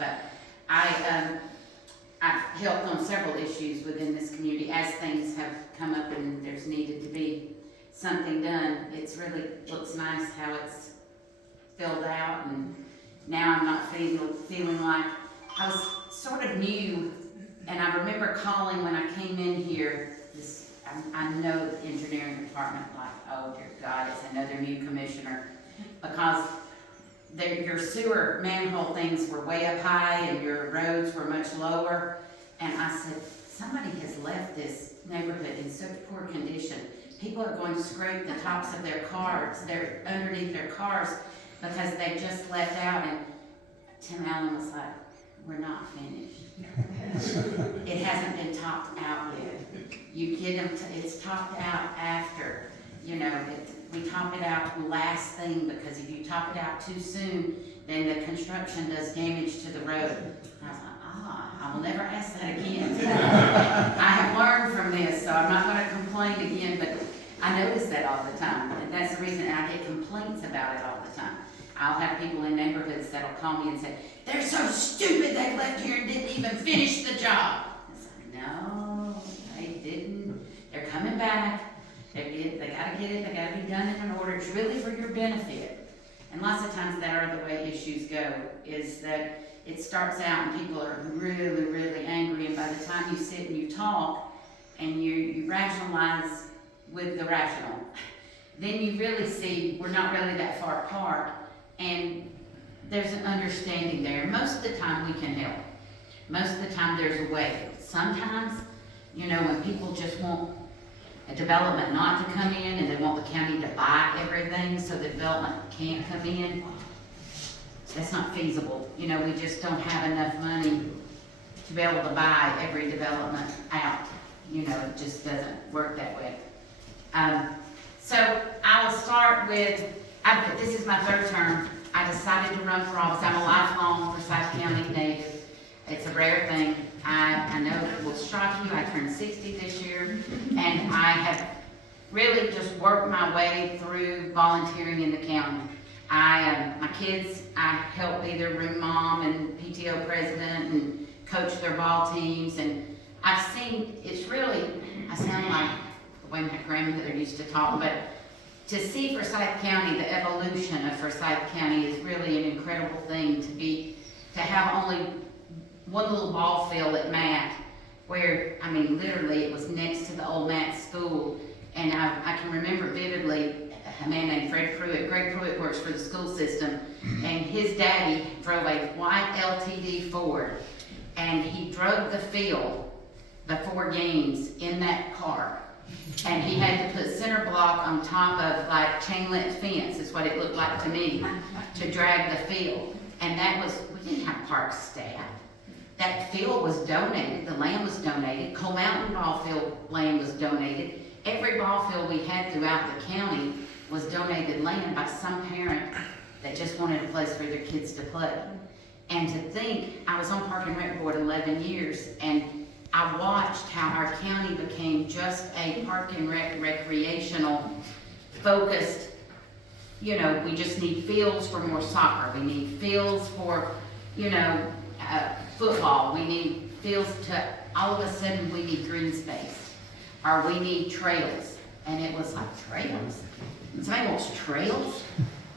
but I've helped on several issues within this community as things have come up and there's needed to be something done. It's really looks nice how it's filled out, and now I'm not feeling like I was sort of new. And I remember calling when I came in here. I know the engineering department, like, oh dear God, it's another new commissioner, because your sewer manhole things were way up high and your roads were much lower. And I said, somebody has left this neighborhood in such poor condition. People are going to scrape the tops of their cars, they're underneath their cars, because they just left out. And Tim Allen was like, we're not finished. It hasn't been topped out yet. You get them, it's topped out after, you know, we top it out last thing, because if you top it out too soon, then the construction does damage to the road. And I was like, I will never ask that again. I have learned from this, so I'm not going to complain again, but I notice that all the time, and that's the reason I get complaints about it all the time. I'll have people in neighborhoods that'll call me and say, they're so stupid they left here and didn't even finish the job. I said, no, they didn't. They're coming back. They gotta get it, they gotta be done in an order. It's really for your benefit. And lots of times that are the way issues go, is that it starts out and people are really, really angry, and by the time you sit and you talk and you rationalize with the rational, then you really see we're not really that far apart, and there's an understanding there. Most of the time we can help. Most of the time there's a way. Sometimes, you know, when people just want a development not to come in and they want the county to buy everything so the development can't come in, that's not feasible. You know, we just don't have enough money to be able to buy every development out. You know, it just doesn't work that way. So I will start with, this is my third term. I decided to run for office. I'm a lifelong Forsyth County native. It's a rare thing. I know it will strike you. I turned 60 this year, and I have really just worked my way through volunteering in the county. My kids, I help be their room mom and PTO president and coach their ball teams, and I've seen, it's really, I sound like the way my grandmother used to talk, but to see Forsyth County, the evolution of Forsyth County is really an incredible thing to have only one little ball field at Matt, where, I mean, literally it was next to the old Matt school. And I can remember vividly a man named Fred Pruitt. Greg Pruitt works for the school system, and his daddy drove a white LTD Ford, and he drove the field before games in that car. And he had to put center block on top of like chain link fence, is what it looked like to me, to drag the field. And that was, we didn't have park staff. That field was donated, the land was donated, Coal Mountain ball field land was donated. Every ball field we had throughout the county was donated land by some parent that just wanted a place for their kids to play. And to think, I was on Park and Rec Board 11 years, and I watched how our county became just a park and recreational focused, you know, we just need fields for more soccer, we need fields for, you know, football, we need fields to, all of a sudden we need green space, or we need trails. And it was like, trails? Somebody wants trails?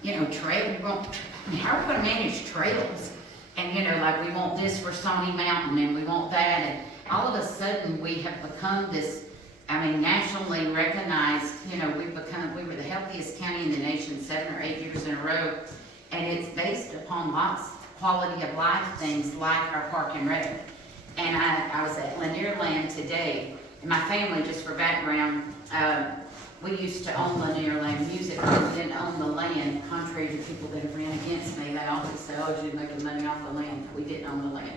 You know, how are we gonna manage trails? And you know, like we want this for Stony Mountain and we want that, and all of a sudden we have become this, I mean, nationally recognized, you know, we were the healthiest county in the nation 7 or 8 years in a row, and it's based upon lots of quality of life things like our park and rec. And I was at Lanier Land today, and my family, just for background, we used to own Lanier Land Music, but we didn't own the land, contrary to people that have ran against me. They always say, oh, you're making money off the land. We didn't own the land.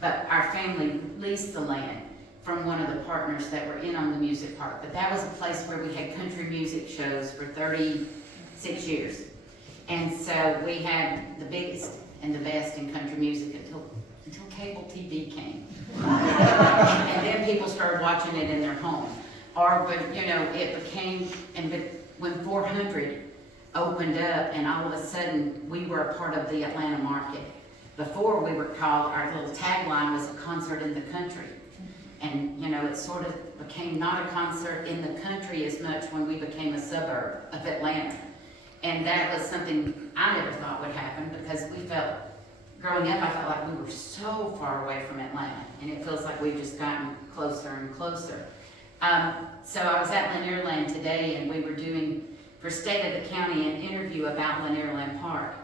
But our family leased the land from one of the partners that were in on the music park. But that was a place where we had country music shows for 36 years. And so we had the biggest and the best in country music until cable TV came. And then people started watching it in their home. But you know, it became, when 400 opened up, and all of a sudden we were a part of the Atlanta market. before we were called, our little tagline was a concert in the country. And, you know, it sort of became not a concert in the country as much when we became a suburb of Atlanta. And that was something I never thought would happen, because we felt, growing up, I felt like we were so far away from Atlanta, and it feels like we've just gotten closer and closer. So I was at Lanierland today, and we were doing, for State of the County, an interview about Lanierland Park.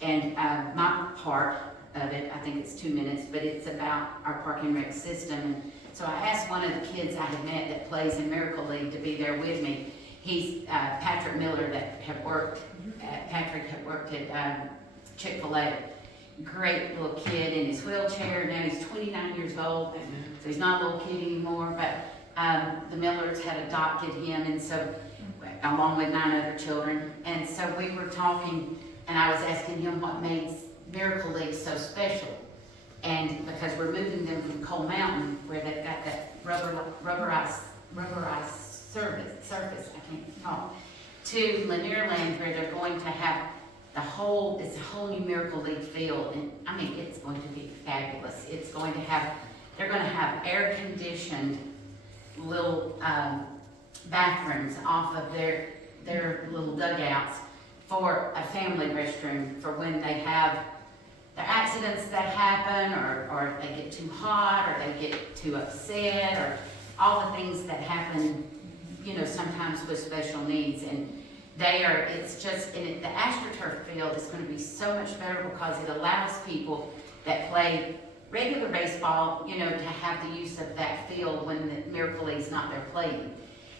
And my part of it, I think it's 2 minutes, but it's about our park and rec system. And so I asked one of the kids I had met that plays in Miracle League to be there with me. He's Patrick Miller, that had worked at Chick-fil-A. Great little kid in his wheelchair. Now he's 29 years old, so he's not a little kid anymore, but the Millers had adopted him, and so, along with 9 other children. And so we were talking, and I was asking him what made Miracle League so special. And because we're moving them from Coal Mountain, where they've got that rubberized surface, I can't talk, to Lanierland, where they're going to have it's a whole new Miracle League field. And I mean, it's going to be fabulous. They're going to have air-conditioned little bathrooms off of their little dugouts for a family restroom for when they have the accidents that happen, or they get too hot, or they get too upset, or all the things that happen, you know, sometimes with special needs. And the AstroTurf field is going to be so much better, because it allows people that play regular baseball, you know, to have the use of that field when the Miracle League's not there playing.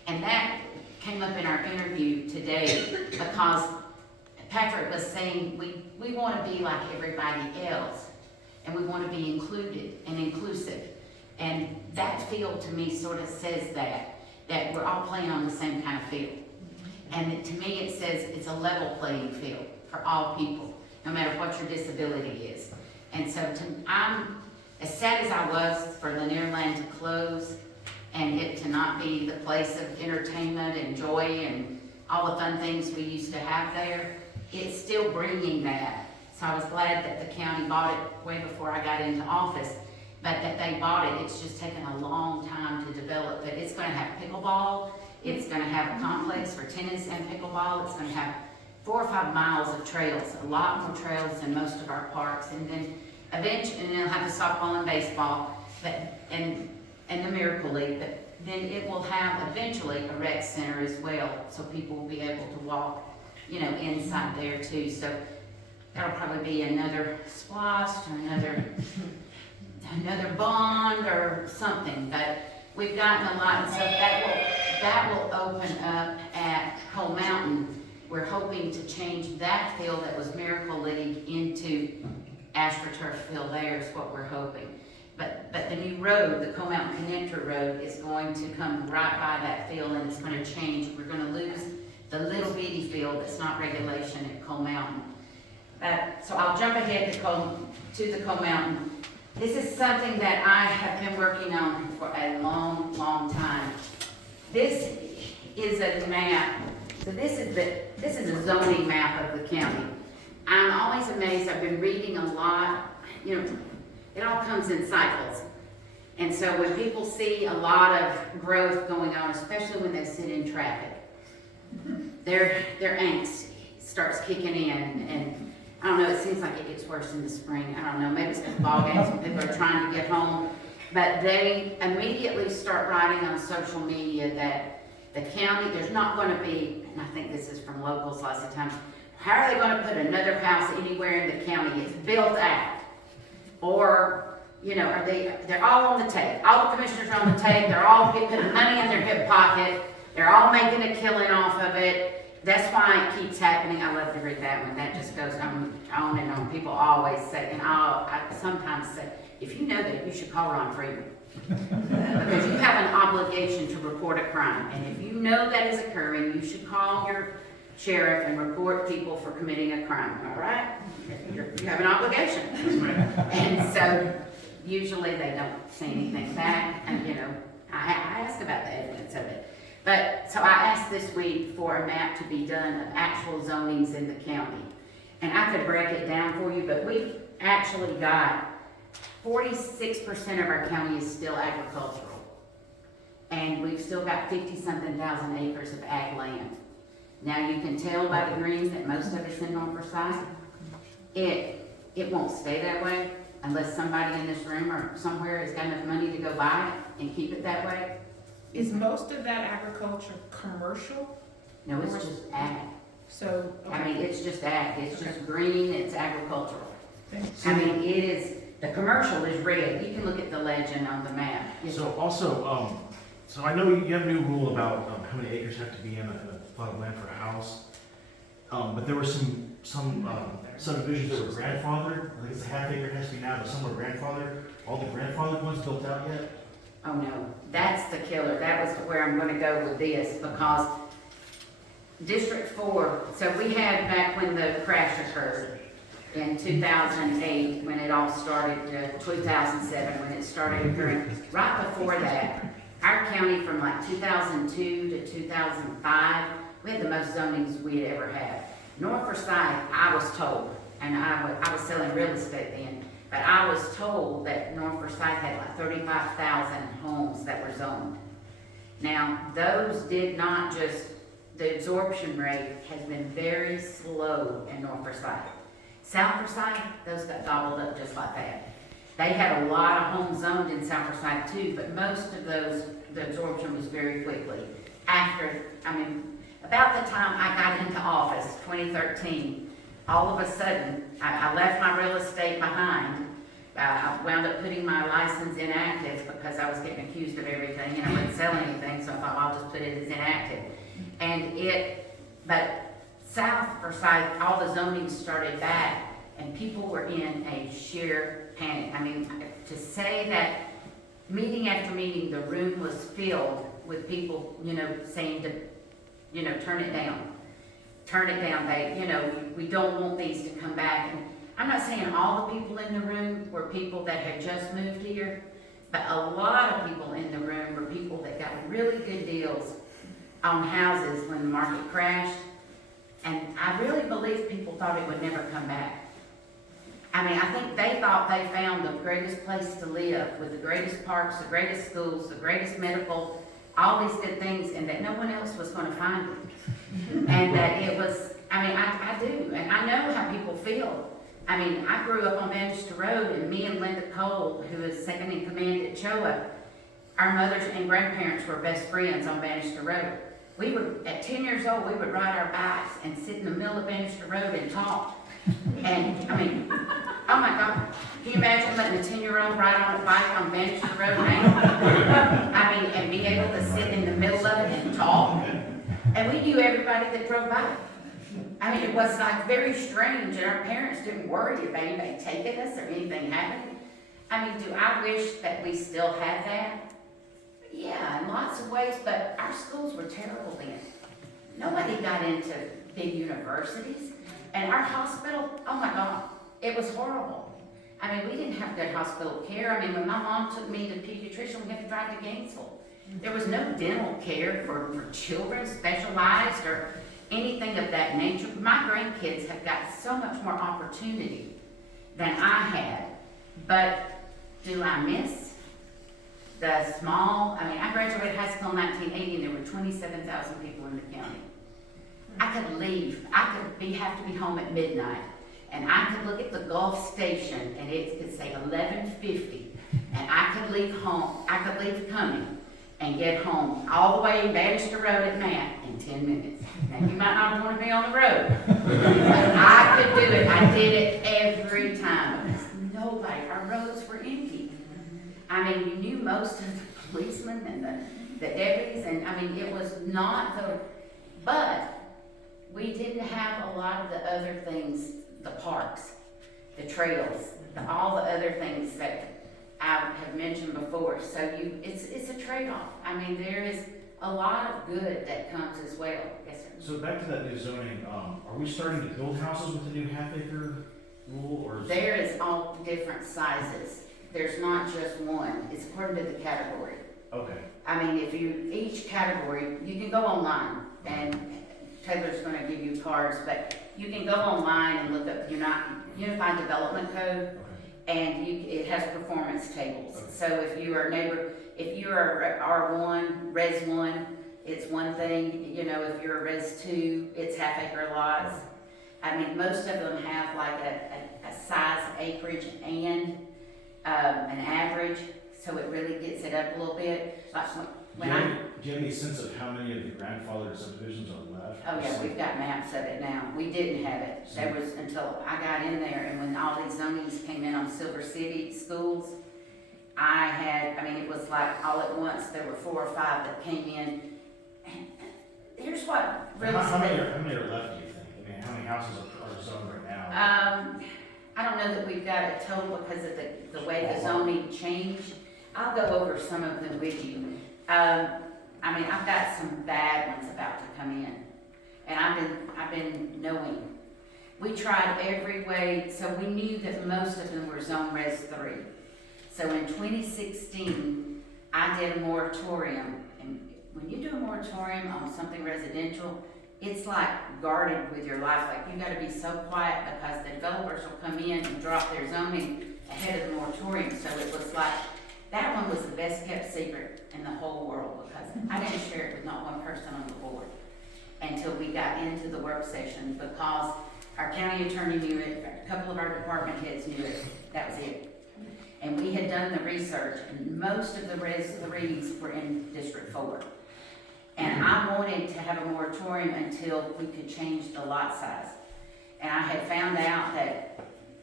And that came up in our interview today, because Patrick was saying we want to be like everybody else, and we want to be included and inclusive. And that field to me sort of says that we're all playing on the same kind of field. And to me it says it's a level playing field for all people, no matter what your disability is. And so I'm as sad as I was for Lanierland to close, and it to not be the place of entertainment and joy and all the fun things we used to have there. It's still bringing that. So I was glad that the county bought it way before I got into office, but that they bought it. It's just taken a long time to develop. But it's going to have pickleball. It's going to have a complex for tennis and pickleball. It's going to have 4 or 5 miles of trails, a lot more trails than most of our parks. And then eventually, and it'll have the softball and baseball, and the Miracle League. But then it will have eventually a rec center as well, so people will be able to walk, you know, inside there too. So that'll probably be another splash or another bond or something. But we've gotten a lot, and so that will open up at Coal Mountain. We're hoping to change that field that was Miracle League into AstroTurf field. There is what we're hoping. But the new road, the Coal Mountain Connector Road, is going to come right by that field, and it's going to change. We're going to lose the little bitty field that's not regulation at Coal Mountain. So I'll jump ahead to the Coal Mountain. This is something that I have been working on for a long, long time. This is a map. So this is a zoning map of the county. I'm always amazed. I've been reading a lot. You know, it all comes in cycles. And so when people see a lot of growth going on, especially when they sit in traffic, their angst starts kicking in. And I don't know, it seems like it gets worse in the spring. I don't know, maybe it's because ball games when people are trying to get home. But they immediately start writing on social media that the county, there's not going to be, and I think this is from locals lots of times, how are they going to put another house anywhere in the county? It's built out. Or, you know, they're all on the tape. All the commissioners are on the tape. They're all putting money in their hip pocket. They're all making a killing off of it. That's why it keeps happening. I love to read that one. That just goes on and on. People always say, and I sometimes say, if you know that, you should call Ron Freeman. Because you have an obligation to report a crime. And if you know that is occurring, you should call your sheriff and report people for committing a crime, all right? You have an obligation. And so usually they don't say anything back, and you know, I ask about the evidence of it. But so I asked this week for a map to be done of actual zonings in the county. And I could break it down for you, but we've actually got 46% of our county is still agricultural. And we've still got 50-something thousand acres of ag land. Now you can tell by the greens that most of it's in North Forsyth. It won't stay that way unless somebody in this room or somewhere has got enough money to go buy it and keep it that way. Is most of that agriculture commercial? No, it's just ag. So, I okay. mean, it's just ag, it's just green, it's agricultural. Thanks. I mean, it is, the commercial is red, you can look at the legend on the map. So also, so I know you have a new rule about how many acres have to be in a plot of land for a house. But there were some subdivisions that were grandfathered, I think it's a half acre has to be now, but some were grandfathered. All the grandfathered ones built out yet? Oh no, that's the killer, that was where I'm gonna go with this, because District 4, so we had back when the crash occurred in 2008, when it all started, 2007, when it started occurring. Right before that, our county from like 2002 to 2005, we had the most zonings we had ever had. North Forsyth, I was told, and I was selling real estate then, but I was told that North Forsyth had like 35,000 homes that were zoned. Now, those did not just, the absorption rate has been very slow in North Forsyth. South Forsyth, those got gobbled up just like that. They had a lot of homes zoned in South Forsyth too, but most of those, the absorption was very quickly. After, about the time I got into office, 2013, all of a sudden, I left my real estate behind. I wound up putting my license inactive because I was getting accused of everything and I wouldn't sell anything, so I thought I'll just put it as inactive. But South Forsyth, all the zoning started back and people were in a sheer panic. I mean, to say that meeting after meeting, the room was filled with people, saying to, turn it down. Turn it down, we don't want these to come back. And I'm not saying all the people in the room were people that had just moved here, but a lot of people in the room were people that got really good deals on houses when the market crashed. And I really believe people thought it would never come back. I think they thought they found the greatest place to live with the greatest parks, the greatest schools, the greatest medical, all these good things, and that no one else was going to find it. And that it was, I do, and I know how people feel. I grew up on Bannister Road, and me and Linda Cole, who is second in command at Choa, our mothers and grandparents were best friends on Bannister Road. We would, at 10 years old, we would ride our bikes and sit in the middle of Bannister Road and talk. And, oh my God, can you imagine letting a 10-year-old ride on a bike on Bannister Road now? And be able to sit in the middle of it and talk. And we knew everybody that drove by. It was like very strange, and our parents didn't worry about anybody taking us or anything happening. Do I wish that we still had that? Yeah, in lots of ways, but our schools were terrible then. Nobody got into big universities. And our hospital, oh my God, it was horrible. We didn't have good hospital care. When my mom took me to the pediatrician, we had to drive to Gainesville. There was no dental care for children, specialized or anything of that nature. My grandkids have got so much more opportunity than I had. But do I miss the small, I graduated high school in 1980 and there were 27,000 people in the county. I could leave, have to be home at midnight, and I could look at the Gulf station and it could say 11:50, and I could leave Cumming and get home all the way Bannister Road at Matt in 10 minutes. Now you might not want to be on the road, but I could do it. I did it every time because nobody, our roads were empty. You knew most of the policemen and the deputies, and it was not but we didn't have a lot of the other things, the parks, the trails, all the other things that I have mentioned before. So it's a trade-off. There is a lot of good that comes as well. Yes, sir. So back to that new zoning, are we starting to build houses with the new half-acre rule, or? There is all different sizes. There's not just one. It's according to the category. Okay. If each category, you can go online and Taylor's going to give you cards, but You can go online and look up Unified Development Code, and it has performance tables. Okay. So if you are R1, Res 1, it's one thing, you know, if you're a Res 2, it's half acre lots. I mean, most of them have like a size acreage and an average, so it really gets it up a little bit. Like Do you have any sense of how many of the grandfathered subdivisions are left? oh yeah, we've got maps of it now. We didn't have it. There was until I got in there, and when all these zonings came in on Silver City schools, it was like all at once, there were 4 or 5 that came in. And here's what really. How many are left, do you think? I mean, how many houses are zoned right now? I don't know that we've got a total because of the way the zoning changed. I'll go over some of them with you. I've got some bad ones about to come in, and I've been knowing. We tried every way, so we knew that most of them were zone res 3. So in 2016, I did a moratorium, and when you do a moratorium on something residential, it's like guarded with your life. Like you gotta be so quiet because the developers will come in and drop their zoning ahead of the moratorium. So it was like, that one was the best kept secret in the whole world because I didn't share it with not one person on the board until we got into the work session, because our county attorney knew it, a couple of our department heads knew it, that was it. And we had done the research, and most of the Res 3s were in District 4. And I wanted to have a moratorium until we could change the lot size. And I had found out that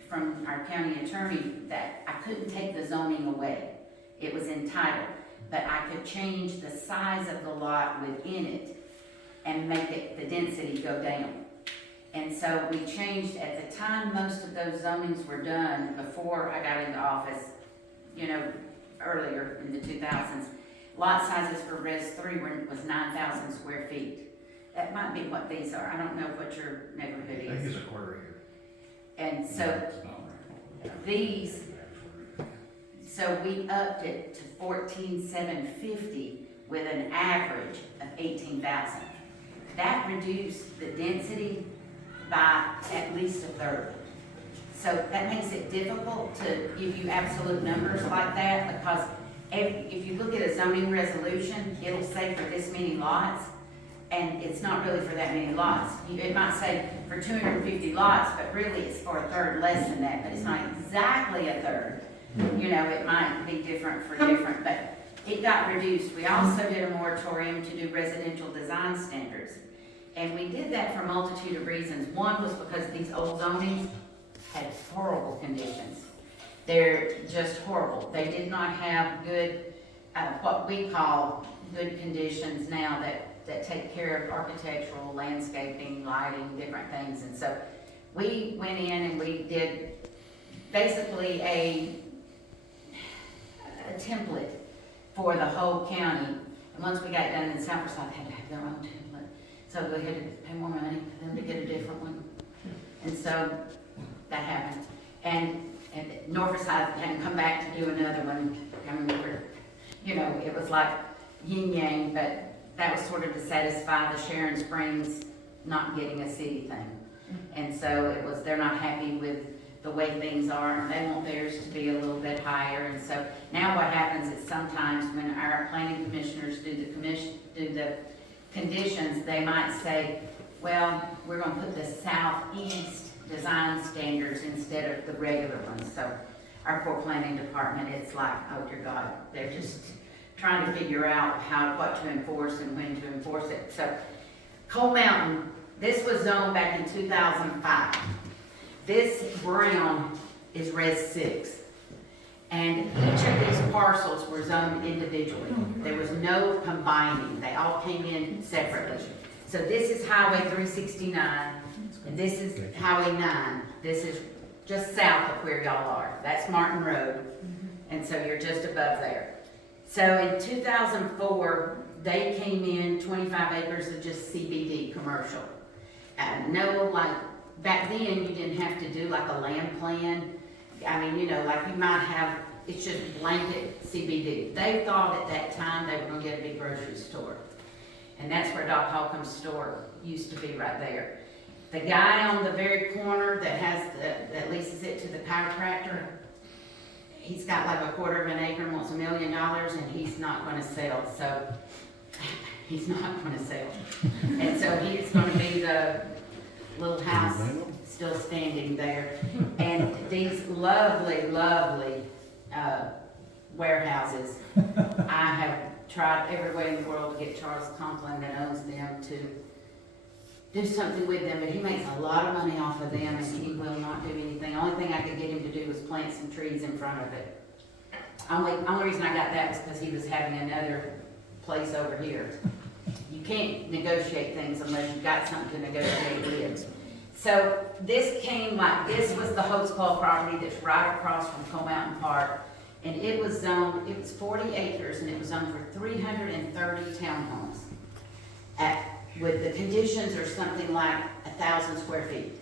from our county attorney that I couldn't take the zoning away. It was entitled, but I could change the size of the lot within it and make it, the density go down. And so we changed, at the time most of those zonings were done before I got into office, you know, earlier in the 2000s, lot sizes for Res 3 was 9,000 square feet. That might be what these are. I don't know what your neighborhood I think is. there's a quarter acre. And so these, so we upped it to 14,750 with an average of 18,000. That reduced the density by at least a third. So that makes it difficult to give you absolute numbers like that, because if you look at a zoning resolution, it'll say for this many lots, and it's not really for that many lots. It might say for 250 lots, but really it's for a third less than that, but it's not exactly a third. You know, it might be different for different, but it got reduced. We also did a moratorium to do residential design standards. And we did that for a multitude of reasons. One was because these old zonings had horrible conditions. They're just horrible. They did not have good, what we call good conditions now that take care of architectural, landscaping, lighting, different things. And so we went in and we did basically a template for the whole county. And once we got done in South Forsyth, they had to have their own template. So go ahead and pay more money for them to get a different one. And so that happened. And North Forsyth hadn't come back to do another one. I remember, you know, it was like yin yang, but that was sort of to satisfy the Sharon Springs not getting a city thing. And so it was, they're not happy with the way things are, and they want theirs to be a little bit higher. And so now what happens is sometimes when our planning commissioners do the conditions, they might say, well, we're gonna put the southeast design standards instead of the regular ones. So our poor planning department, it's like, oh dear God, they're just trying to figure out what to enforce and when to enforce it. So Coal Mountain, this was zoned back in 2005. This brown is Res 6. And each of these parcels were zoned individually. There was no combining. They all came in separately. So this is Highway 369, and this is Highway 9. This is just south of where y'all are. That's Martin Road. And so you're just above there. So in 2004, they came in 25 acres of just CBD commercial. No, like back then you didn't have to do like a land plan. I mean, you know, like you might have, it's just blanket CBD. They thought at that time they were gonna get a big grocery store. And that's where Doc Holcomb's store used to be right there. The guy on the very corner that leases it to the chiropractor, he's got like 1/4 acre and wants $1 million, and he's not gonna sell, so, he's not gonna sell. And so he's gonna be the little house still standing there. And these lovely, lovely, warehouses, I have tried every way in the world to get Charles Conklin that owns them to do something with them, but he makes a lot of money off of them and he will not do anything. The only thing I could get him to do was plant some trees in front of it. Only reason I got that was because he was having another place over here. You can't negotiate things unless you've got something to negotiate with. So this was the Holtzclaw property that's right across from Coal Mountain Park. And it was 40 acres and it was zoned for 330 townhomes. With the conditions are something like 1,000 square feet.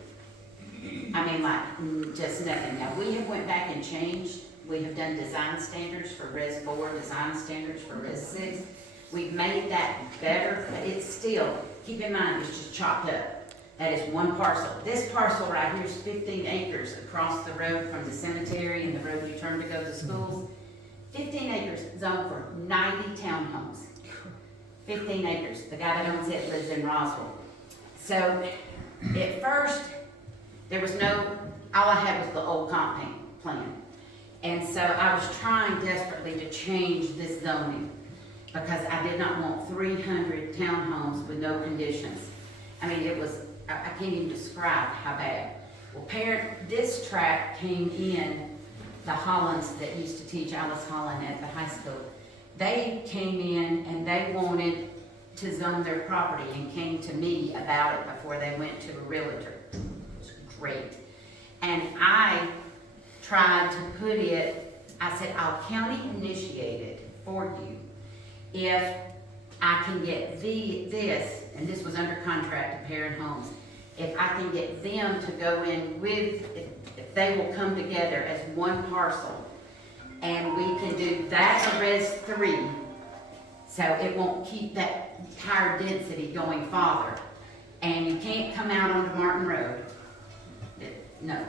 I mean, like, just nothing. Now, we have went back and changed. We have done design standards for Res 4, design standards for Res 6. We've made that better, but it's still, keep in mind, it's just chopped up. That is one parcel. This parcel right here is 15 acres across the road from the cemetery and the road you turn to go to schools. 15 acres zoned for 90 townhomes. 15 acres. The guy that owns it lives in Roswell. So at first, there was all I had was the old comp plan. And so I was trying desperately to change this zoning because I did not want 300 townhomes with no conditions. I mean, I can't even describe how bad. Well, this tract came in, the Hollands that used to teach Alice Holland at the high school, they came in and they wanted to zone their property and came to me about it before they went to a realtor. It was great. And I tried to put it, I said, I'll county initiate it for you if I can get this, and this was under contract to Parent Homes, if I can get them to go in with, if they will come together as one parcel, and we can do that Res 3, so it won't keep that higher density going farther. And you can't come out onto Martin Road. No.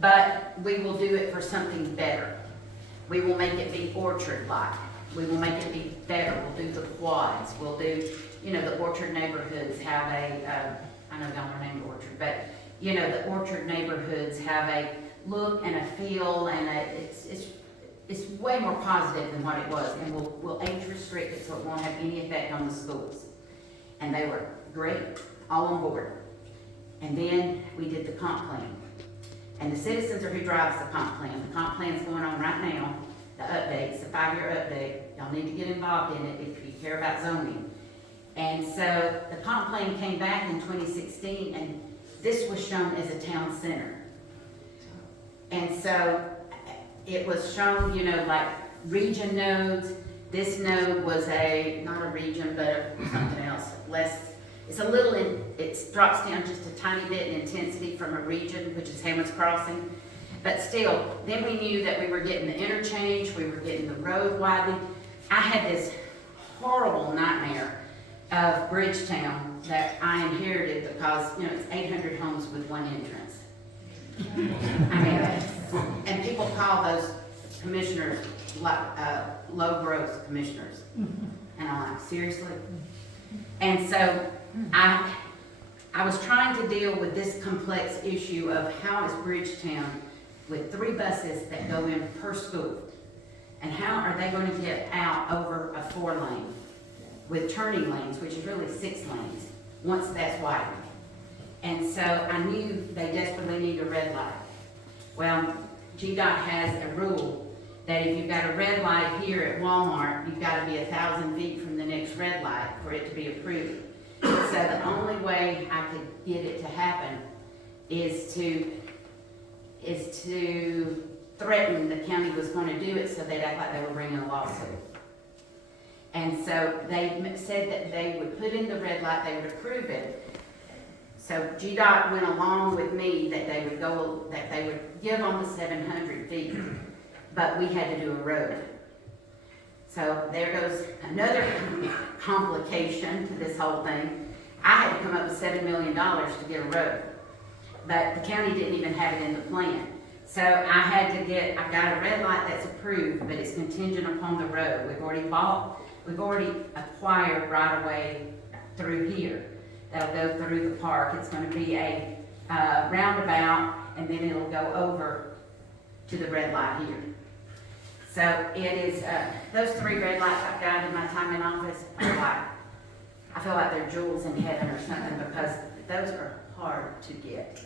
But we will do it for something better. We will make it be orchard-like. We will make it be better. We'll do the quads. We'll do, the orchard neighborhoods have I know y'all are named Orchard, but, the orchard neighborhoods have a look and a feel, and it's way more positive than what it was, and we'll age restrict it so it won't have any effect on the schools. And they were great, all on board. And then we did the comp plan. And the citizens are who drives the comp plan. The comp plan's going on right now, the updates, the 5-year update. Y'all need to get involved in it if you care about zoning. And so the comp plan came back in 2016, and this was shown as a town center. And so it was shown, like region nodes. This node was not a region, but something else, it drops down just a tiny bit in intensity from a region, which is Hammond's Crossing. But still, then we knew that we were getting the interchange, we were getting the road widening. I had this horrible nightmare of Bridgetown that I inherited because, it's 800 homes with one entrance. I mean, and people call those commissioners low growth commissioners. And I'm like, seriously? And so I was trying to deal with this complex issue of how is Bridgetown with 3 buses that go in per school, and how are they going to get out over a 4-lane with turning lanes, which is really 6 lanes, once that's widened. And so I knew they desperately need a red light. Well, GDOT has a rule that if you've got a red light here at Walmart, you've got to be 1,000 feet from the next red light for it to be approved. So the only way I could get it to happen is to threaten the county was going to do it, so they'd act like they were bringing a lawsuit. And so they said that they would put in the red light, they would approve it. So GDOT went along with me that they would give on the 700 feet, but we had to do a road. So there goes another complication to this whole thing. I had to come up with $7 million to get a road. but the county didn't even have it in the plan. So I got a red light that's approved, but it's contingent upon the road. We've already acquired right away through here. That'll go through the park. It's gonna be a roundabout, and then it'll go over to the red light here. So it is, those 3 red lights I've got in my time in office are like, I feel like they're jewels in heaven or something, because those are hard to get.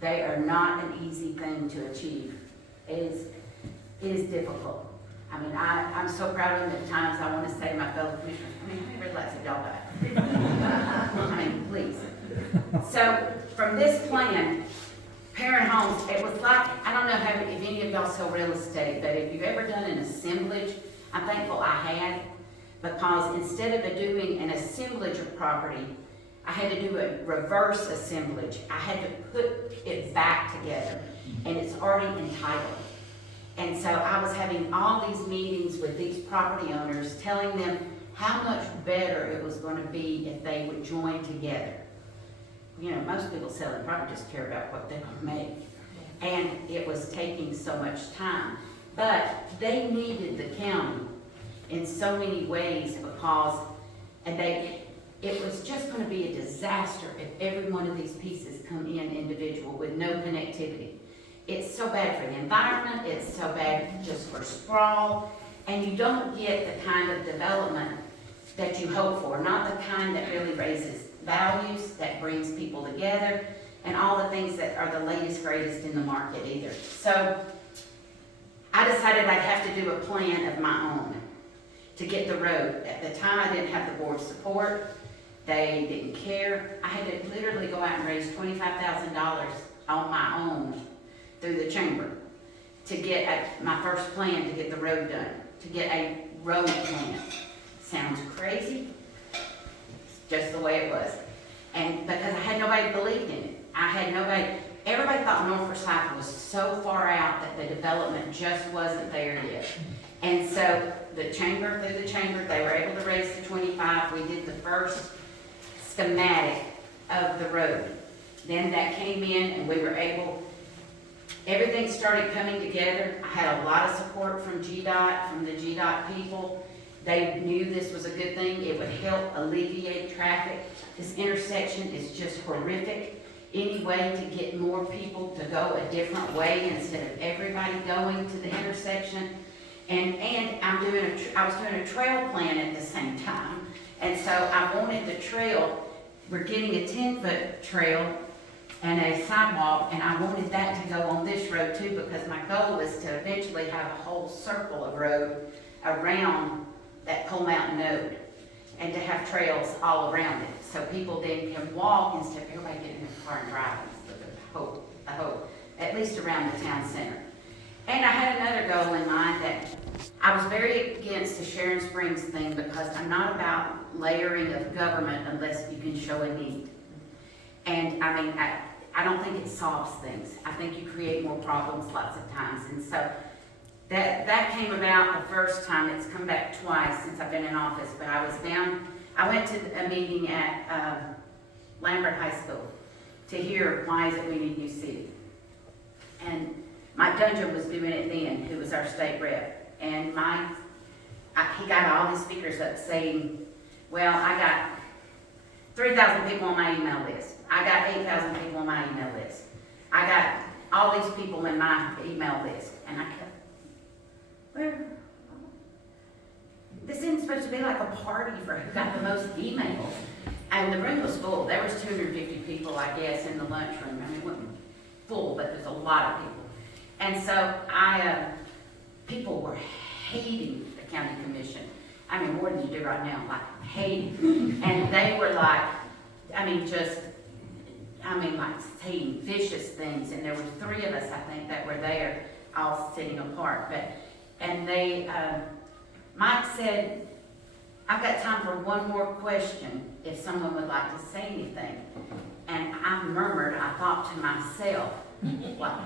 They are not an easy thing to achieve. It is difficult. I mean, I'm so proud of them at times. I want to say to my fellow commissioners, I mean, how many red lights have y'all got? I mean, please. So from this plan, parent homes, it was like, I don't know if any of y'all sell real estate, but if you've ever done an assemblage, I'm thankful I had, because instead of doing an assemblage of property, I had to do a reverse assemblage. I had to put it back together, and it's already entitled. And so I was having all these meetings with these property owners, telling them how much better it was going to be if they would join together. You know, most people selling property just care about what they're going to make. And it was taking so much time. But they needed the county in so many ways, because, it was just going to be a disaster if every one of these pieces come in individual with no connectivity. It's so bad for the environment, it's so bad just for sprawl, and you don't get the kind of development that you hope for, not the kind that really raises values, that brings people together, and all the things that are the latest, greatest in the market either. So I decided I'd have to do a plan of my own to get the road. At the time, I didn't have the board's support. They didn't care. I had to literally go out and raise $25,000 on my own through the chamber to get my first plan to get the road done, to get a road plan. Sounds crazy, it's just the way it was. And because I had nobody who believed in it. Everybody thought North Forsyth was so far out that the development just wasn't there yet. And so through the chamber, they were able to raise the 25. We did the first schematic of the road. Then that came in, and we were able, everything started coming together. I had a lot of support from GDOT, from the GDOT people. They knew this was a good thing. It would help alleviate traffic. This intersection is just horrific. Any way to get more people to go a different way instead of everybody going to the intersection. And I was doing a trail plan at the same time. And so I wanted the trail, we're getting a 10-foot trail and a sidewalk, and I wanted that to go on this road too, because my goal is to eventually have a whole circle of road around that Coal Mountain node, and to have trails all around it, so people then can walk instead of everybody getting in their car and driving. So I hope, at least around the town center. And I had another goal in mind, that I was very against the Sharon Springs thing, because I'm not about layering of government unless you can show a need. And I mean, I don't think it solves things. I think you create more problems lots of times. And so that came about the first time. It's come back twice since I've been in office, but I went to a meeting at Lambert High School to hear why is it we need new city. And Mike Dungeon was doing it then, who was our state rep. And he got all his speakers up saying, well, I got 3,000 people on my email list. I got 8,000 people on my email list. I got all these people in my email list. And I kept, well, this isn't supposed to be like a party for who got the most emails. And the room was full. There was 250 people, I guess, in the lunchroom. I mean, it wasn't full, but there's a lot of people. And so people were hating the county commission. I mean, more than you do right now, like hating. And they were like, like saying vicious things. And there were 3 of us, I think, that were there, all sitting apart. Mike said, I've got time for one more question if someone would like to say anything. And I murmured, I thought to myself, well,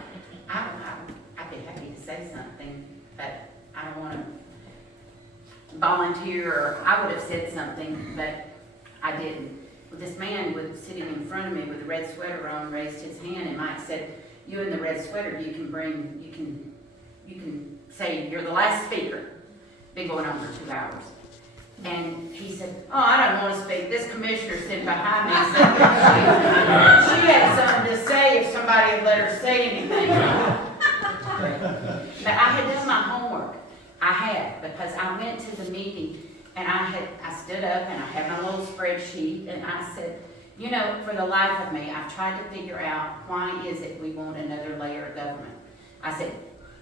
I'd be happy to say something, but I don't want to volunteer, or I would have said something, but I didn't. this man was sitting in front of me with a red sweater on, raised his hand, and Mike said, "You in the red sweater, you can say you're the last speaker." Been going on for 2 hours. And he said, "Oh, I don't want to speak. This commissioner sitting behind me said she had something to say if somebody had let her say anything." But I had done my homework. I had, because I went to the meeting and I stood up and I had my little spreadsheet and I said, you know, for the life of me, I've tried to figure out why is it we want another layer of government. I said,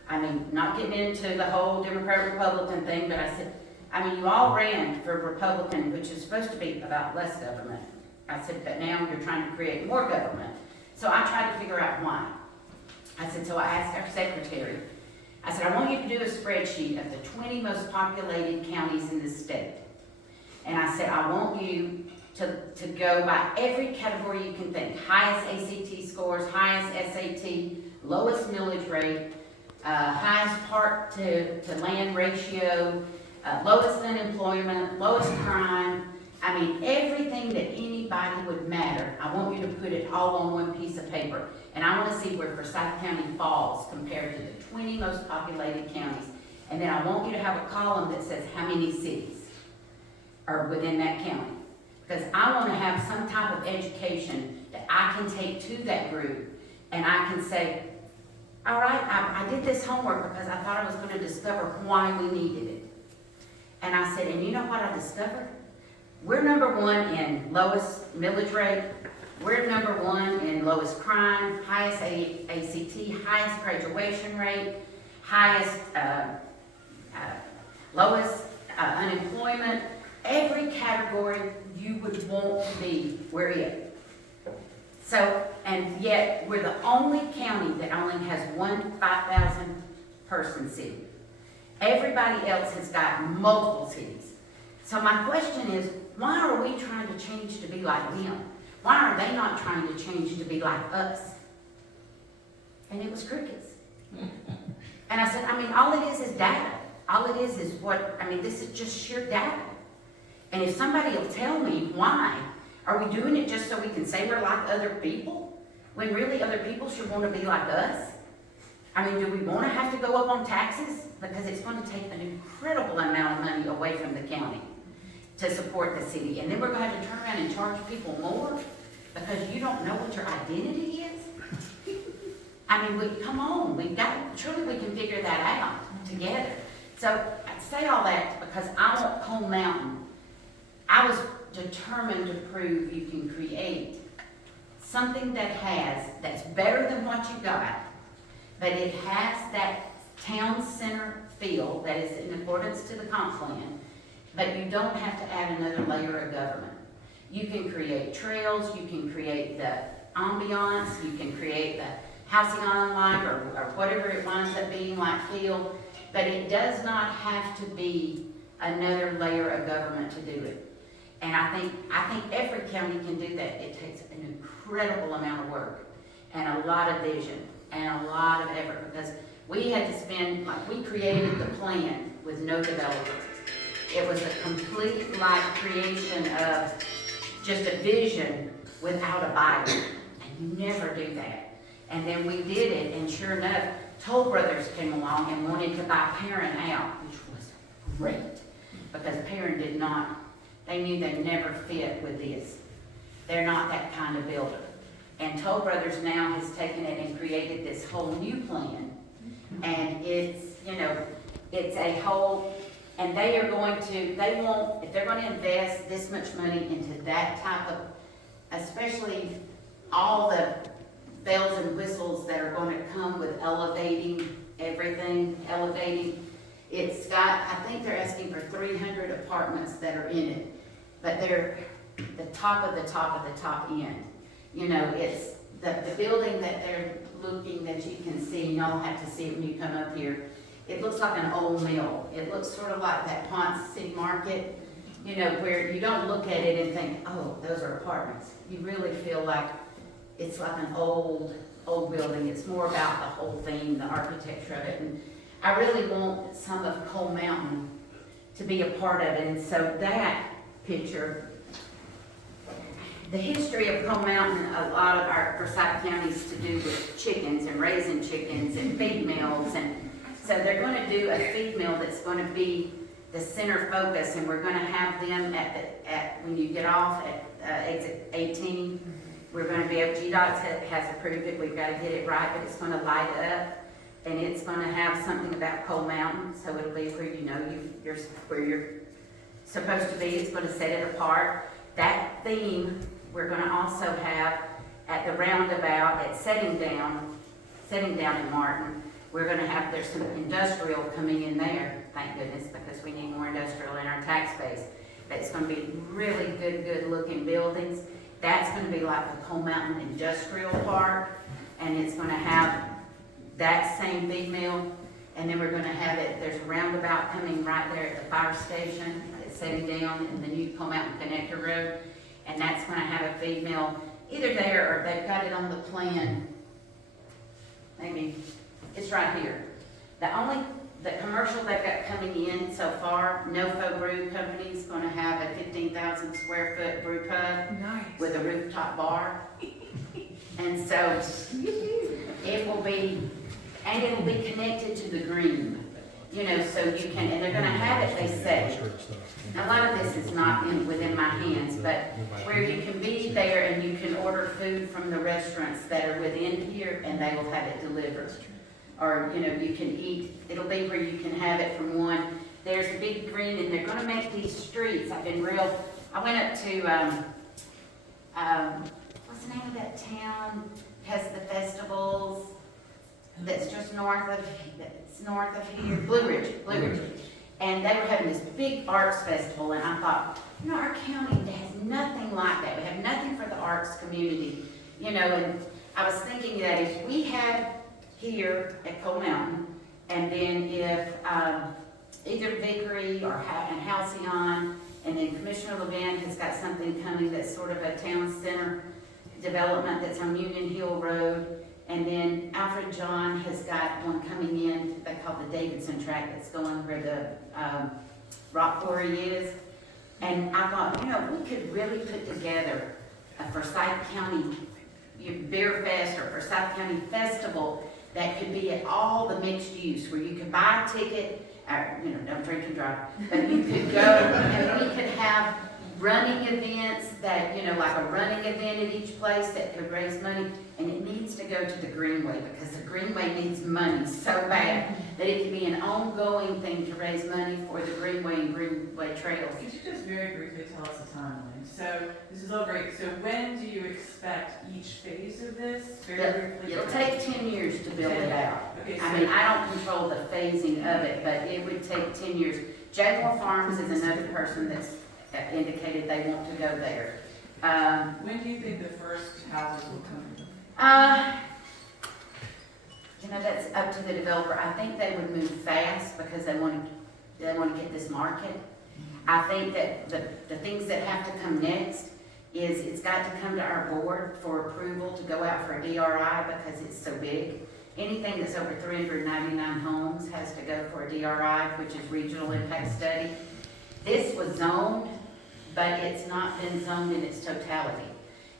I mean, not getting into the whole Democrat-Republican thing, but I said, I mean, you all ran for Republican, which is supposed to be about less government. I said, but now you're trying to create more government. So I tried to figure out why. I said, so I asked our secretary, I said, I want you to do a spreadsheet of the 20 most populated counties in the state. And I said, I want you to go by every category you can think. Highest ACT scores, highest SAT, lowest millage rate, highest part to land ratio, lowest unemployment, lowest crime. I mean, everything that anybody would matter, I want you to put it all on one piece of paper. And I want to see where Forsyth County falls compared to the 20 most populated counties. And then I want you to have a column that says how many cities are within that county. Because I want to have some type of education that I can take to that group and I can say, all right, I did this homework because I thought I was going to discover why we needed it. And I said, and you know what I discovered? We're #1 in lowest millage rate. We're #1 in lowest crime, highest ACT, highest graduation rate, highest, lowest unemployment. Every category you would want to be, we're in. So, and yet we're the only county that only has one 5,000 person city. Everybody else has got multiple cities. So my question is, why are we trying to change to be like them? Why are they not trying to change to be like us? And it was crickets. And I said, I mean, all it is data. All it is what, I mean, this is just sheer data. And if somebody will tell me why, are we doing it just so we can say we're like other people? When really other people should want to be like us? I mean, do we want to have to go up on taxes? Because it's going to take an incredible amount of money away from the county to support the city. And then we're going to have to turn around and charge people more because you don't know what your identity is? I mean, come on, surely we can figure that out together. So I say all that because I want Coal Mountain. I was determined to prove you can create something that's better than what you got, but it has that town center feel that is in accordance to the comp plan, but you don't have to add another layer of government. You can create trails, you can create the ambiance, you can create the housing on life or whatever it winds up being like feel, but it does not have to be another layer of government to do it. And I think every county can do that. It takes an incredible amount of work and a lot of vision and a lot of effort because we had to spend, like we created the plan with no developer. It was a complete like creation of just a vision without a buyer. And you never do that. And then we did it and sure enough, Toll Brothers came along and wanted to buy Perrin out, which was great because Perrin did not. They knew they'd never fit with this. They're not that kind of builder. And Toll Brothers now has taken it and created this whole new plan. And it's, you know, it's a whole, and they are going to, they won't, if they're going to invest this much money into that type of, especially all the bells and whistles that are going to come with elevating everything, it's got, I think they're asking for 300 apartments that are in it. But they're the top of the top of the top end. You know, it's the building that they're looking that you can see, and y'all have to see it when you come up here. It looks like an old mill. It looks sort of like that Ponce City Market, you know, where you don't look at it and think, oh, those are apartments. You really feel like it's like an old building. It's more about the whole theme, the architecture of it. And I really want some of Coal Mountain to be a part of it. And so that picture, the history of Coal Mountain, a lot of our Forsyth counties to do with chickens and raising chickens and feed mills. And so they're gonna do a feed mill that's gonna be the center focus, and we're gonna have them when you get off at exit 18. We're gonna be able, GDOT has approved it, we've gotta get it right, but it's gonna light up. And it's gonna have something about Coal Mountain, so it'll be where you know you're where you're supposed to be. It's gonna set it apart. That theme, we're gonna also have at the roundabout at setting down in Martin. We're gonna have, there's some industrial coming in there, thank goodness, because we need more industrial in our tax base. But it's gonna be really good looking buildings. That's gonna be like the Coal Mountain Industrial Park, and it's gonna have that same big mill, and then we're gonna have it, there's a roundabout coming right there at the fire station. It's setting down in the new Coal Mountain Connector Road, and that's gonna have a feed mill either there or they've got it on the plan. Maybe, it's right here. The commercial they've got coming in so far, Nofo Brew Company's gonna have a 15,000 square foot brew pub Nice. with a rooftop bar. And so it'll be connected to the green, you know, so you can, and they're gonna have it, they say. A lot of this is not within my hands, but where you can be there and you can order food from the restaurants that are within here, and they will have it delivered. Or, you know, you can eat, it'll be where you can have it from one. There's a big green, and they're gonna make these streets. I went up to, what's the name of that town? Has the festivals, that's just north of here, Blue Ridge. And they were having this big arts festival, and I thought, you know, our county has nothing like that. We have nothing for the arts community, you know, and I was thinking that if we had here at Coal Mountain, and then if either Vickery or Halcyon, and then Commissioner Levin has got something coming that's sort of a town center development that's on Union Hill Road, and then Alfred John has got one coming in, they call the Davidson track, that's going where the rock quarry is. And I thought, you know, we could really put together a Forsyth County Beer Fest or Forsyth County Festival that could be at all the mixed use, where you could buy a ticket, you know, don't drink and drive, but you could go and we could have running events that, you know, like a running event at each place that could raise money, and it needs to go to the Greenway, because the Greenway needs money so bad that it can be an ongoing thing to raise money for the Greenway and Greenway trails. Could you just very briefly tell us the timeline? So, this is all great, so when do you expect each phase of this? Very briefly. It'll take 10 years to build it out. Okay, so I mean, I don't control the phasing of it, but it would take 10 years. Jaguar Farms is another person that's indicated they want to go there. when do you think the first houses will come? You know, that's up to the developer. I think they would move fast because they want to get this market. I think that the things that have to come next is it's got to come to our board for approval to go out for a DRI because it's so big. Anything that's over 399 homes has to go for a DRI, which is Regional Impact Study. This was zoned, but it's not been zoned in its totality.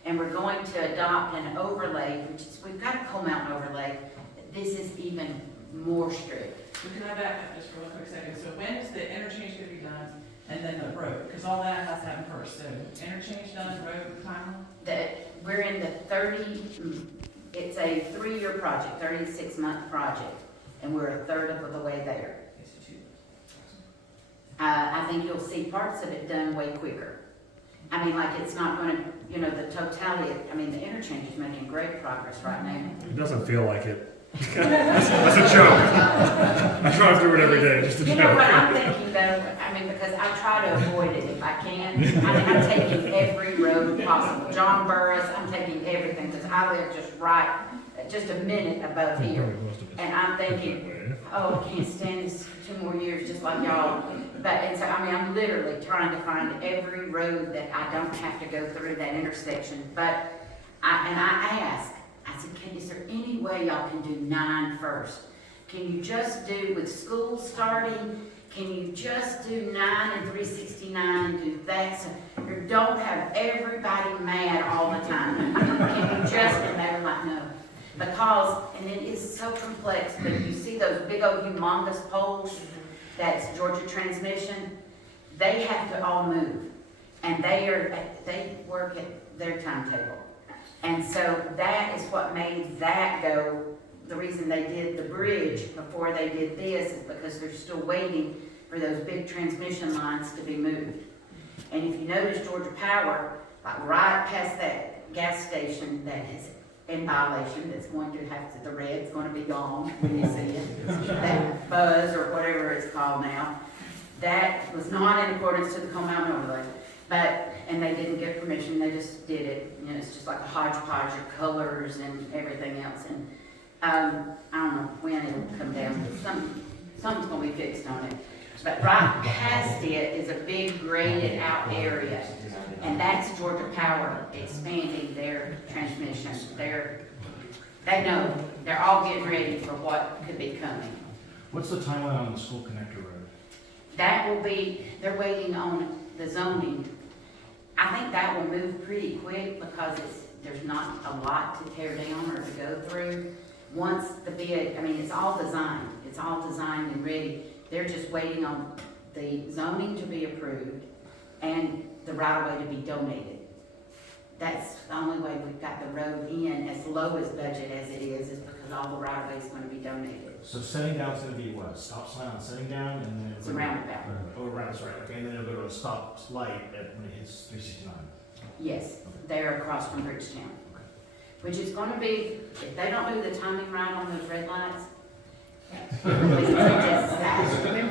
And we're going to adopt an overlay, which is, we've got a Coal Mountain overlay. This is even more strict. So can I back up just for one quick second? So when is the interchange gonna be done, and then the road? Because all that has to happen first, so interchange done, road, timeline? That we're in the it's a 3-year project, 36-month project, and we're a third of the way there. It's two. I think you'll see parts of it done way quicker. I mean, like, it's not gonna, you know, the totality, I mean, the interchange is making great progress right now. It doesn't feel like it. That's a joke. I drive through it every day, just a You know what joke. I'm thinking though, I mean, because I try to avoid it if I can. I mean, I'm taking every road possible. John Burris, I'm taking everything, because I live just a minute above here. And I'm thinking, oh, I can't stand this for 2 more years, just like y'all. And so, I mean, I'm literally trying to find every road that I don't have to go through that intersection. But, I asked, I said, is there any way y'all can do 9 first? Can you just do, with school starting can you just do 9 and 369 and do that? So you don't have everybody mad all the time. Can you just, and they were like, no. Because, and it is so complex, but you see those big old humongous poles, that's Georgia Transmission, they have to all move. And they work at their timetable. And so that is what made that go. The reason they did the bridge before they did this is because they're still waiting for those big transmission lines to be moved. And if you notice Georgia Power, like right past that gas station that is in violation, that's going to have to, the red's going to be gone when you see it. That buzz or whatever it's called now, that was not in accordance to the Coal Mountain overlay. But, and they didn't get permission, they just did it. You know, it's just like a hodgepodge of colors and everything else. And I don't know when it'll come down, but something's gonna be fixed on it. But right past it is a big graded out area, and that's Georgia Power expanding their transmission. They know, they're all getting ready for what could be coming. What's the timeline on the school connector road? That will be, they're waiting on the zoning. I think that will move pretty quick because there's not a lot to tear down or to go through. Once the bid, I mean, it's all designed and ready. They're just waiting on the zoning to be approved and the right-of-way to be donated. That's the only way we've got the road in as low as budget as it is because all the right-of-way is going to be donated. So setting down is gonna be what, a stop sign on setting down and then? It's a roundabout. Oh, right, that's right, okay, and then it'll go to a stop light when it hits 369. Yes, they're across from Bridgetown. Which is gonna be, if they don't do the timing right on those red lights, it'll be a disaster.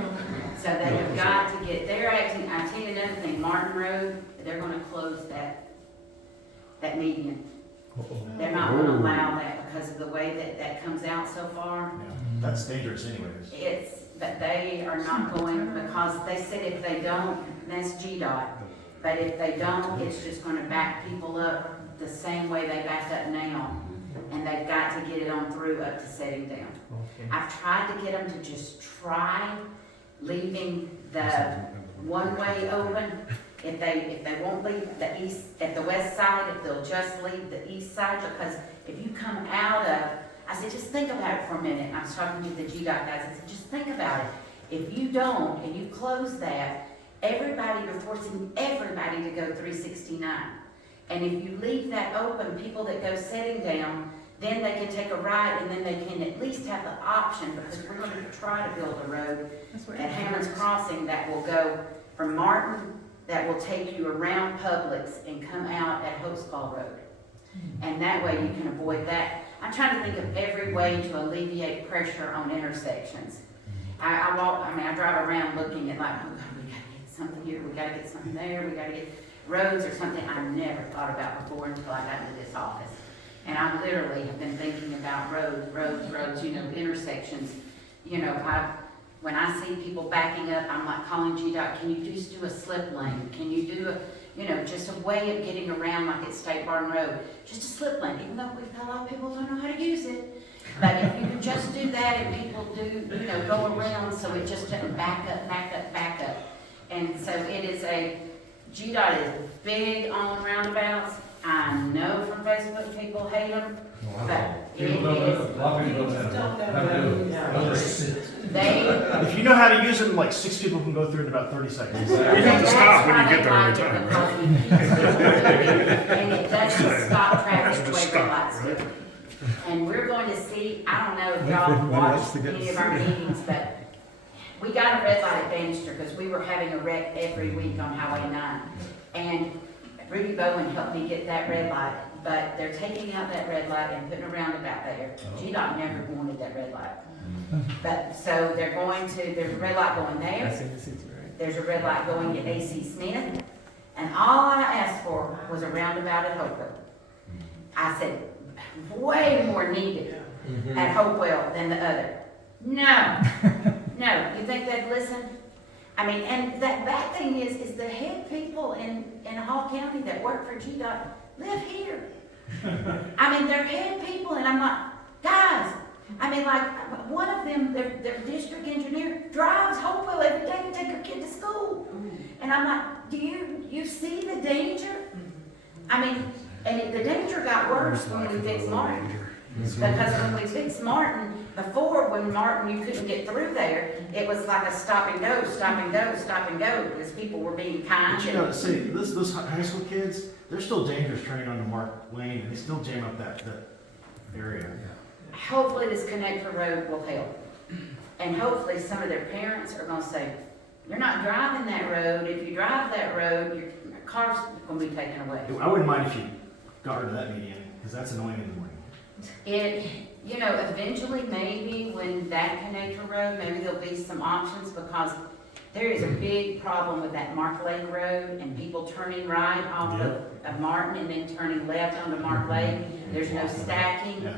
So they have got to get, they're acting, I tell you another thing, Martin Road, they're gonna close that median. They're not gonna allow that because of the way that comes out so far. Yeah, that's dangerous anyways. But they are not going, because they said if they don't, and that's GDOT, but if they don't, it's just gonna back people up the same way they backed up now. And they've got to get it on through up to setting down. I've tried to get them to just try leaving the one-way open. If they won't leave the east, at the west side, if they'll just leave the east side, because if you come out of, I said, just think about it for a minute. I was talking to the GDOT guys, I said, just think about it. If you don't, and you close that, you're forcing everybody to go 369. And if you leave that open, people that go setting down, then they can take a right, and then they can at least have the option, because we're going to try to build a road at Hammond's Crossing that will go from Martin, that will take you around Publix and come out at Hopescall Road. And that way you can avoid that. I'm trying to think of every way to alleviate pressure on intersections. I drive around looking at like, oh God, we gotta get something here, we gotta get something there, we gotta get roads or something I never thought about before until I got into this office. And I literally have been thinking about roads, intersections. When I see people backing up, I'm like calling GDOT, can you just do a slip lane? Can you do just a way of getting around like at State Barn Road? Just a slip lane, even though we've got a lot of people who don't know how to use it. But if you can just do that and people do, go around so it just doesn't back up. And so it is GDOT is big on roundabouts. I know from Facebook people hate them, but it is. If you know how to use them, like 6 people can go through in about 30 seconds. You have to stop when you get there every time, And it doesn't stop traffic the way red lights do. And we're going to see, I don't know if y'all watched any of our meetings, but we got a red light at Bannister because we were having a wreck every week on Highway 9. And Rudy Bowen helped me get that red light, but they're taking out that red light and putting a roundabout there. GDOT never wanted that red light. But, so there's a red light going there. There's a red light going to AC Smith. And all I asked for was a roundabout at Hopewell. I said, way more needed at Hopewell than the other. No. You think they'd listen? I mean, and that bad thing is the head people in Hall County that work for GDOT live here. I mean, they're head people, and I'm like, guys, I mean, like, one of them, their district engineer, drives Hopewell every day take her kid to school. And I'm like, do you see the danger? I mean, and the danger got worse when we fixed Martin. Because when we fixed Martin, before, when Martin, you couldn't get through there, it was like a stop and go, stop and go, stop and go, because people were being kind. But you gotta see, those high school kids, they're still dangerous turning onto Mark Lane, and they still jam up that area. Hopefully this connector road will help. And hopefully some of their parents are gonna say, you're not driving that road. If you drive that road, your car's gonna be taken away. I wouldn't mind if you got rid of that median, because that's annoying in the morning. Eventually, maybe when that connector road, maybe there'll be some options, because there is a big problem with that Mark Lake Road and people turning right off of Martin and then turning left onto Mark Lake. There's no stacking. Yeah.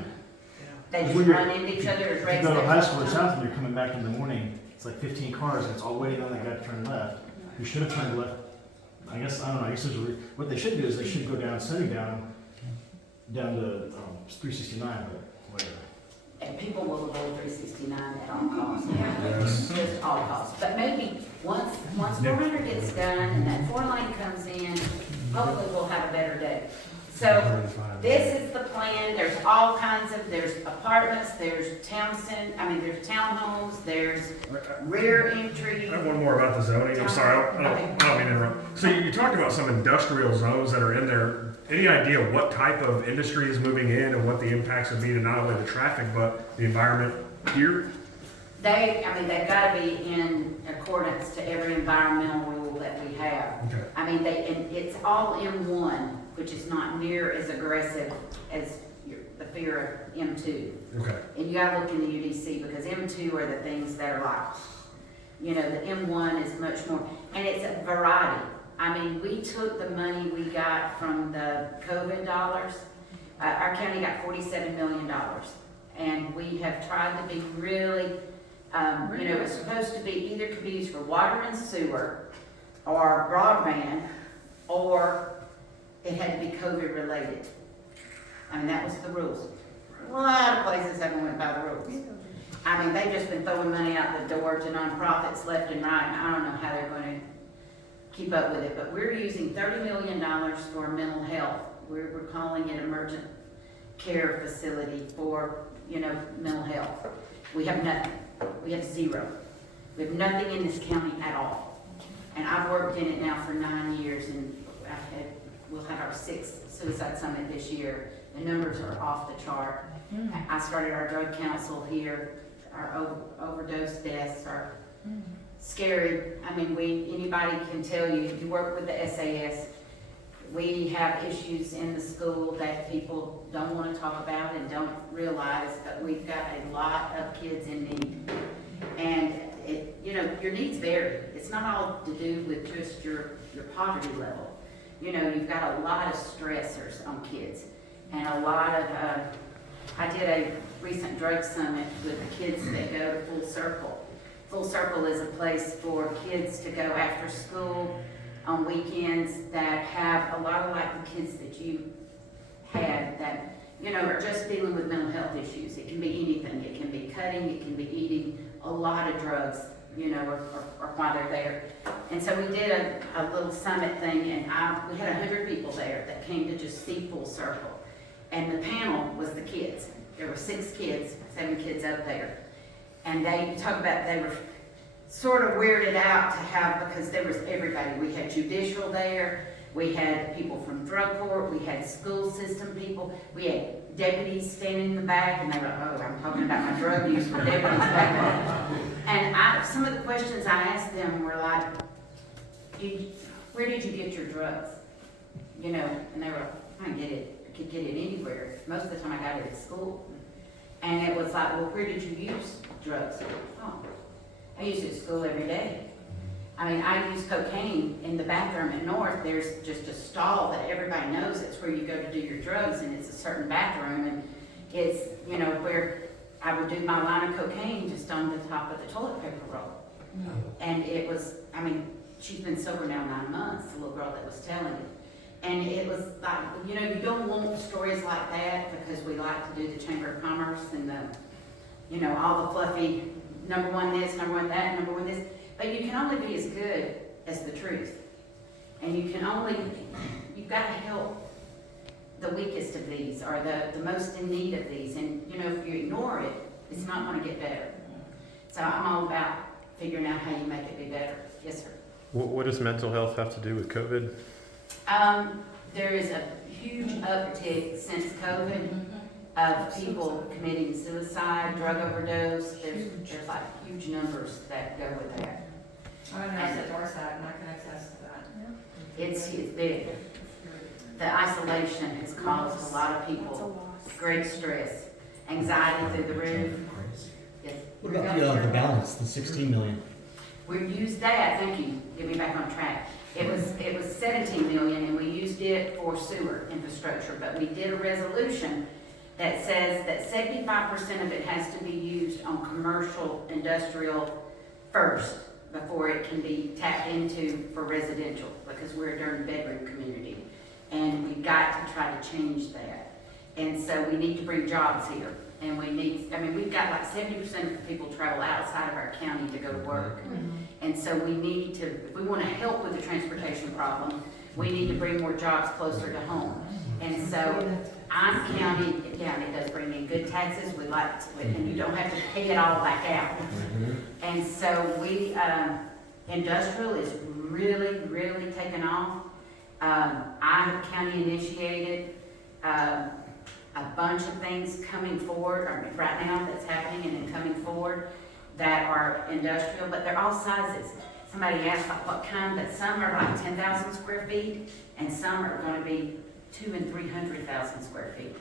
They just When you're- run into each other as If you race. go to high school or south and you're coming back in the morning, it's like 15 cars, and it's all waiting on that guy to turn left. You should have turned left. I don't know, I guess what they should do is they should go down, setting down to 369, but whatever. And people will avoid 369 at all costs. Just all costs. But maybe once 400 gets done and that 4 lane comes in, hopefully we'll have a better day. So this is the plan. There's all kinds of, there's apartments, there's there's townhomes, there's rear entry. I have one more about the zoning. I'm sorry, I don't mean to interrupt. So you talked about some industrial zones that are in there. Any idea what type of industry is moving in and what the impacts would be to not only the traffic, but the environment here? They've gotta be in accordance to every environmental rule that we have. Okay. And it's all M1, which is not near as aggressive as the fear of M2. Okay. And you gotta look in the UDC, because M2 are the things that are like, the M1 is much more, and it's a variety. We took the money we got from the COVID dollars. Our county got $47 million. And we have tried to be really, it's supposed to be either could be used for water and sewer, or broadband, or it had to be COVID related. That was the rules. A lot of places haven't went by the rules. They've just been throwing money out the door to nonprofits left and right, and I don't know how they're going to keep up with it. But we're using $30 million for mental health. We're calling it emergent care facility for, mental health. We have nothing. We have zero. We have nothing in this county at all. And I've worked in it now for 9 years, and we'll have our 6th suicide summit this year. The numbers are off the chart. I started our drug council here. Our overdose deaths are scary. Anybody can tell you, you work with the SAS, we have issues in the school that people don't want to talk about and don't realize, but we've got a lot of kids in need. And your needs vary. It's not all to do with just your poverty level. You've got a lot of stressors on kids, and a lot of, I did a recent drug summit with the kids that go to Full Circle. Full Circle is a place for kids to go after school on weekends that have a lot of like the kids that you had that, are just dealing with mental health issues. It can be anything. It can be cutting, it can be eating a lot of drugs, or why they're there. And so we did a little summit thing, and we had 100 people there that came to just see Full Circle. And the panel was the kids. There were 6 kids, 7 kids up there. And they were sort of weirded out to have, because there was everybody. We had judicial there, we had people from drug court, we had school system people, we had deputies standing in the back, and they were, I'm talking about my drug use for deputies back there. And some of the questions I asked them were like, where did you get your drugs? And they were, I could get it anywhere. Most of the time I got it at school. And it was like, well, where did you use drugs? Oh, I use it at school every day. I use cocaine in the bathroom at North. There's just a stall that everybody knows it's where you go to do your drugs, and it's a certain bathroom, and it's, where I would do my line of cocaine just on the top of the toilet paper roll. And it was, she's been sober now 9 months, the little girl that was telling it. And it was like, you don't want stories like that, because we like to do the Chamber of Commerce and all the fluffy, number 1 this, number 1 that, number 1 this. But you can only be as good as the truth. And you've got to help the weakest of these, or the most in need of these. And, you know, if you ignore it, it's not gonna get better. So I'm all about figuring out how you make it be better. Yes, sir. What does mental health have to do with COVID? There is a huge uptick since COVID of people committing suicide, drug overdose. There's like huge numbers that go with that. I'm a nurse at Forsyth, and I can attest to that. It's big. The isolation has caused a lot of It's a people loss. great stress, anxiety through the roof. Yes. What about the balance, the 16 million? We used that, thank you, get me back on track. It was 17 million and we used it for sewer infrastructure, but we did a resolution that says that 75% of it has to be used on commercial, industrial first before it can be tapped into for residential, because we're a darn bedroom community. And we've got to try to change that. And so we need to bring jobs here. And we've got like 70% of people travel outside of our county to go to work. And so we need to, if we want to help with the transportation problem, we need to bring more jobs closer to home. And so I'm county does bring in good taxes, and you don't have to pay it all back out. And so industrial is really, really taken off. I have county initiated, a bunch of things coming forward, or right now that's happening and then coming forward that are industrial, but they're all sizes. Somebody asked like what kind, but some are like 10,000 square feet and some are gonna be 200,000 and 300,000 square feet.